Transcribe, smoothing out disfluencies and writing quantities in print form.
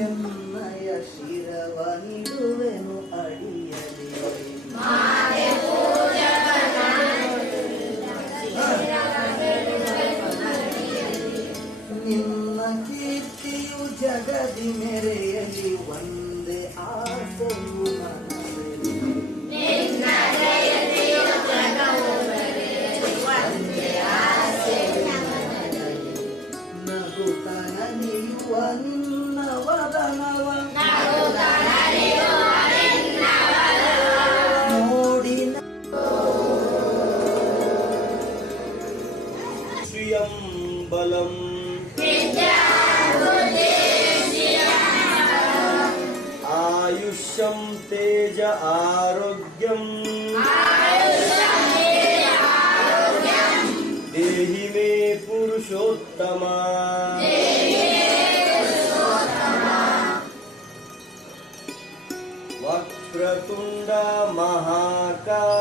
ಎನ್ನಯ ಶಿರವನಿಡುವೆನು ಅಡಿಯಲಿ ನಿನ್ನ ಕೀರ್ತಿಯು ಜಗದಿ ಮೆರೆಯಲಿ ಒಂದೇ ಆಸೆಯು ಮನದಲ್ಲಿ ನಗುತ್ತ ನಲಿಯುವ ನಿನ್ನ ವದನವ ನೋಡಿ ಶ್ರಿಯಂ ಬಲಂ ಆಯುಷ್ಯಂ ತೇಜ ಆರೋಗ್ಯಂ ದೇಹಿ ಮೇ ಪುರುಷೋತ್ತಮ ವಕ್ರತುಂಡ ಮಹಾಕಾಯ